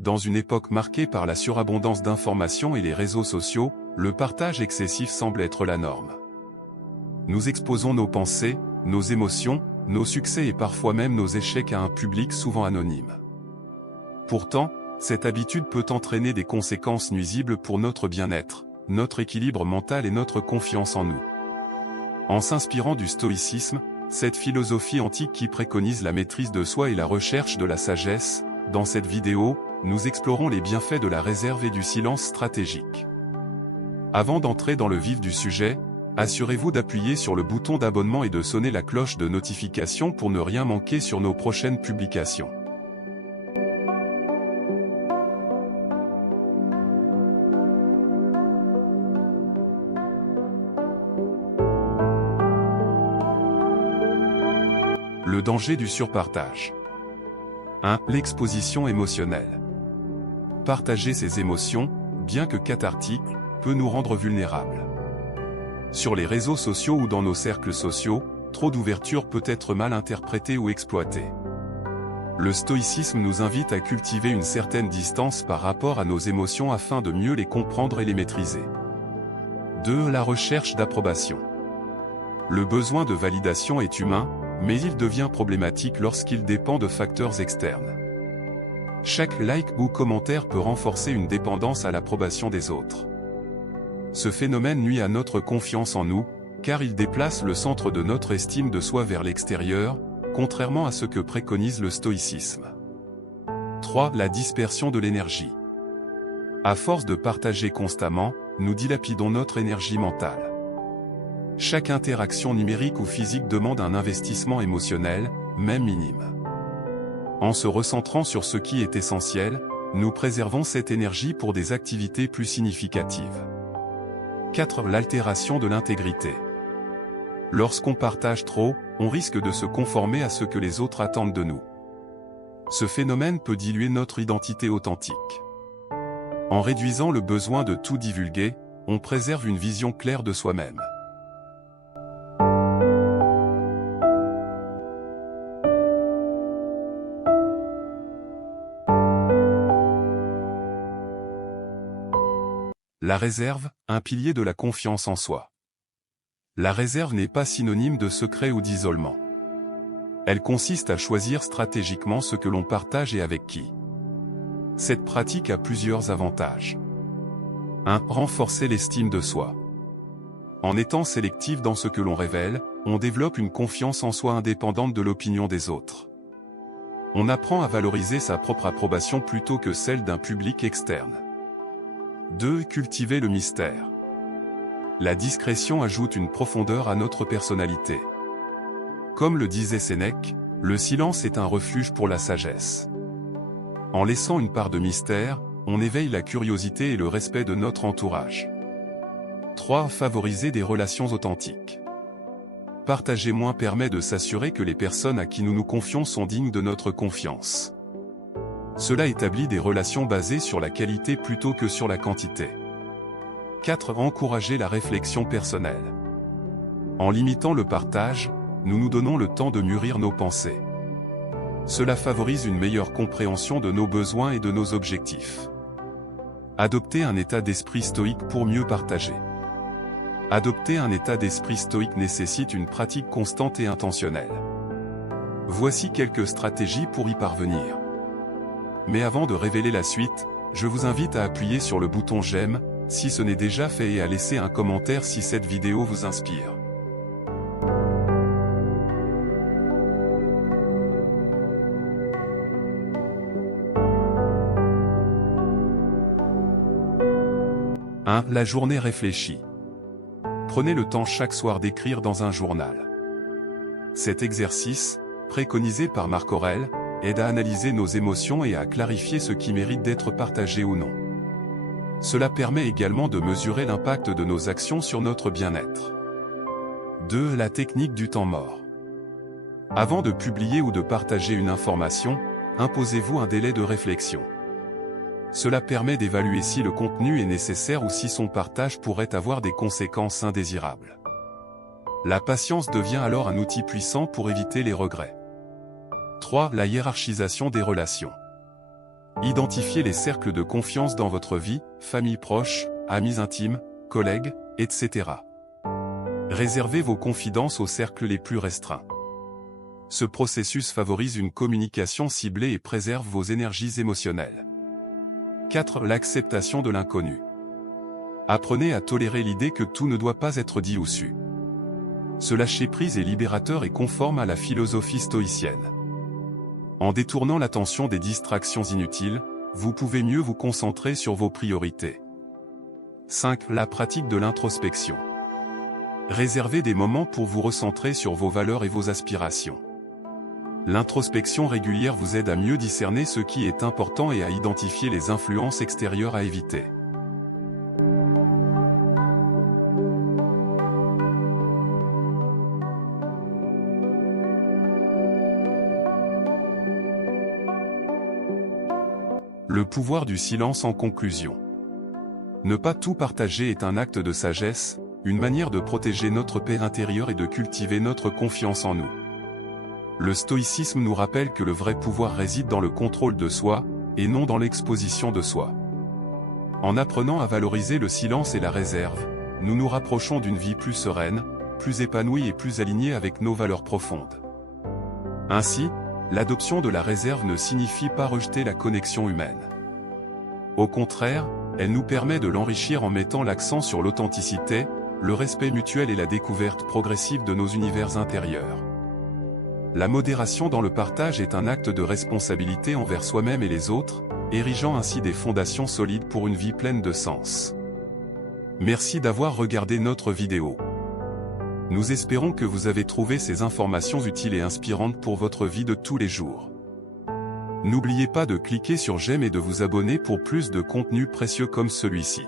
dans une époque marquée par la surabondance d'informations et les réseaux sociaux, le partage excessif semble être la norme. Nous exposons nos pensées, nos émotions, nos succès et parfois même nos échecs à un public souvent anonyme. Pourtant, cette habitude peut entraîner des conséquences nuisibles pour notre bien-être, notre équilibre mental et notre confiance en nous. En s'inspirant du stoïcisme, cette philosophie antique qui préconise la maîtrise de soi et la recherche de la sagesse, dans cette vidéo, nous explorons les bienfaits de la réserve et du silence stratégique. Avant d'entrer dans le vif du sujet, assurez-vous d'appuyer sur le bouton d'abonnement et de sonner la cloche de notification pour ne rien manquer sur nos prochaines publications. Le danger du surpartage. 1. L'exposition émotionnelle. Partager ses émotions, bien que cathartique, peut nous rendre vulnérables. Sur les réseaux sociaux ou dans nos cercles sociaux, trop d'ouverture peut être mal interprétée ou exploitée. Le stoïcisme nous invite à cultiver une certaine distance par rapport à nos émotions afin de mieux les comprendre et les maîtriser. 2. La recherche d'approbation. Le besoin de validation est humain, mais il devient problématique lorsqu'il dépend de facteurs externes. Chaque like ou commentaire peut renforcer une dépendance à l'approbation des autres. Ce phénomène nuit à notre confiance en nous, car il déplace le centre de notre estime de soi vers l'extérieur, contrairement à ce que préconise le stoïcisme. 3. La dispersion de l'énergie. À force de partager constamment, nous dilapidons notre énergie mentale. Chaque interaction numérique ou physique demande un investissement émotionnel, même minime. En se recentrant sur ce qui est essentiel, nous préservons cette énergie pour des activités plus significatives. 4. L'altération de l'intégrité. Lorsqu'on partage trop, on risque de se conformer à ce que les autres attendent de nous. Ce phénomène peut diluer notre identité authentique. En réduisant le besoin de tout divulguer, on préserve une vision claire de soi-même. La réserve, un pilier de la confiance en soi. La réserve n'est pas synonyme de secret ou d'isolement. Elle consiste à choisir stratégiquement ce que l'on partage et avec qui. Cette pratique a plusieurs avantages. 1. Renforcer l'estime de soi. En étant sélectif dans ce que l'on révèle, on développe une confiance en soi indépendante de l'opinion des autres. On apprend à valoriser sa propre approbation plutôt que celle d'un public externe. 2. Cultiver le mystère. La discrétion ajoute une profondeur à notre personnalité. Comme le disait Sénèque, le silence est un refuge pour la sagesse. En laissant une part de mystère, on éveille la curiosité et le respect de notre entourage. 3. Favoriser des relations authentiques. Partager moins permet de s'assurer que les personnes à qui nous nous confions sont dignes de notre confiance. Cela établit des relations basées sur la qualité plutôt que sur la quantité. 4. Encourager la réflexion personnelle. En limitant le partage, nous nous donnons le temps de mûrir nos pensées. Cela favorise une meilleure compréhension de nos besoins et de nos objectifs. Adopter un état d'esprit stoïque pour mieux partager. Adopter un état d'esprit stoïque nécessite une pratique constante et intentionnelle. Voici quelques stratégies pour y parvenir. Mais avant de révéler la suite, je vous invite à appuyer sur le bouton j'aime, si ce n'est déjà fait et à laisser un commentaire si cette vidéo vous inspire. La journée réfléchie. Prenez le temps chaque soir d'écrire dans un journal. Cet exercice, préconisé par Marc Aurèle, aide à analyser nos émotions et à clarifier ce qui mérite d'être partagé ou non. Cela permet également de mesurer l'impact de nos actions sur notre bien-être. 2. La technique du temps mort. Avant de publier ou de partager une information, imposez-vous un délai de réflexion. Cela permet d'évaluer si le contenu est nécessaire ou si son partage pourrait avoir des conséquences indésirables. La patience devient alors un outil puissant pour éviter les regrets. 3. La hiérarchisation des relations. Identifiez les cercles de confiance dans votre vie, famille proche, amis intimes, collègues, etc. Réservez vos confidences aux cercles les plus restreints. Ce processus favorise une communication ciblée et préserve vos énergies émotionnelles. 4. L'acceptation de l'inconnu. Apprenez à tolérer l'idée que tout ne doit pas être dit ou su. Ce lâcher-prise est libérateur et conforme à la philosophie stoïcienne. En détournant l'attention des distractions inutiles, vous pouvez mieux vous concentrer sur vos priorités. 5. La pratique de l'introspection. Réservez des moments pour vous recentrer sur vos valeurs et vos aspirations. L'introspection régulière vous aide à mieux discerner ce qui est important et à identifier les influences extérieures à éviter. Le pouvoir du silence en conclusion. Ne pas tout partager est un acte de sagesse, une manière de protéger notre paix intérieure et de cultiver notre confiance en nous. Le stoïcisme nous rappelle que le vrai pouvoir réside dans le contrôle de soi, et non dans l'exposition de soi. En apprenant à valoriser le silence et la réserve, nous nous rapprochons d'une vie plus sereine, plus épanouie et plus alignée avec nos valeurs profondes. Ainsi, l'adoption de la réserve ne signifie pas rejeter la connexion humaine. Au contraire, elle nous permet de l'enrichir en mettant l'accent sur l'authenticité, le respect mutuel et la découverte progressive de nos univers intérieurs. La modération dans le partage est un acte de responsabilité envers soi-même et les autres, érigeant ainsi des fondations solides pour une vie pleine de sens. Merci d'avoir regardé notre vidéo. Nous espérons que vous avez trouvé ces informations utiles et inspirantes pour votre vie de tous les jours. N'oubliez pas de cliquer sur j'aime et de vous abonner pour plus de contenu précieux comme celui-ci.